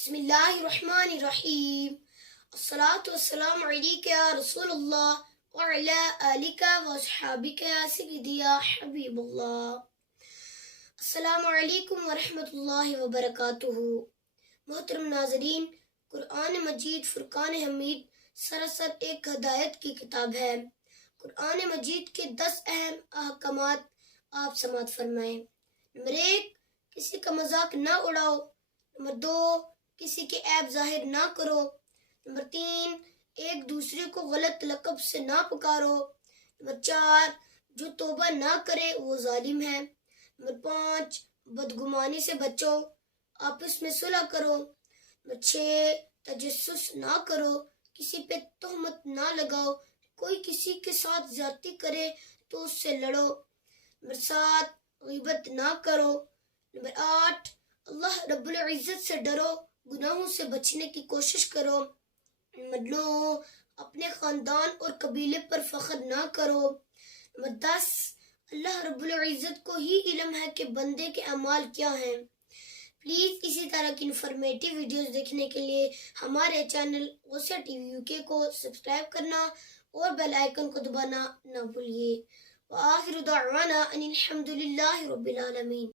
بسم اللہ الرحمن الرحیم الصلاة والسلام علیک یا رسول اللہ وعلی آلک واصحابک یا سیدی یا حبیب اللہ۔ السلام علیکم ورحمۃ اللہ وبرکاتہ۔ محترم ناظرین، قرآن مجید فرقان حمید سراسر ایک ہدایت کی کتاب ہے۔ قرآن مجید کے 10 اہم احکامات آپ سماعت فرمائیں۔ نمبر 1، کسی کا مذاق نہ اڑاؤ۔ نمبر 2، کسی کے عیب ظاہر نہ کرو۔ نمبر 3، ایک دوسرے کو غلط لقب سے نہ پکارو۔ نمبر 4، جو توبہ نہ کرے وہ ظالم ہے۔ نمبر 5، بدگمانی سے بچو، آپس میں صلح کرو۔ نمبر 6، تجسس نہ کرو، کسی پہ تہمت نہ لگاؤ، کوئی کسی کے ساتھ زیادتی کرے تو اس سے لڑو۔ نمبر 7، غیبت نہ کرو۔ نمبر 8، اللہ رب العزت سے ڈرو، گناہوں سے بچنے کی کوشش کرو۔ نمبر 9، اپنے خاندان اور قبیلے پر فخر نہ کرو۔ نمبر 10، اللہ رب العزت کو ہی علم ہے کہ بندے کے اعمال کیا ہیں۔ پلیز اسی طرح کی انفارمیٹیو ویڈیوز دیکھنے کے لیے ہمارے چینل غوثیہ ٹی وی UK کو سبسکرائب کرنا اور بیل آئیکن کو دبانا نہ بھولیے۔ وآخر دعوانا ان الحمد للہ رب العالمین۔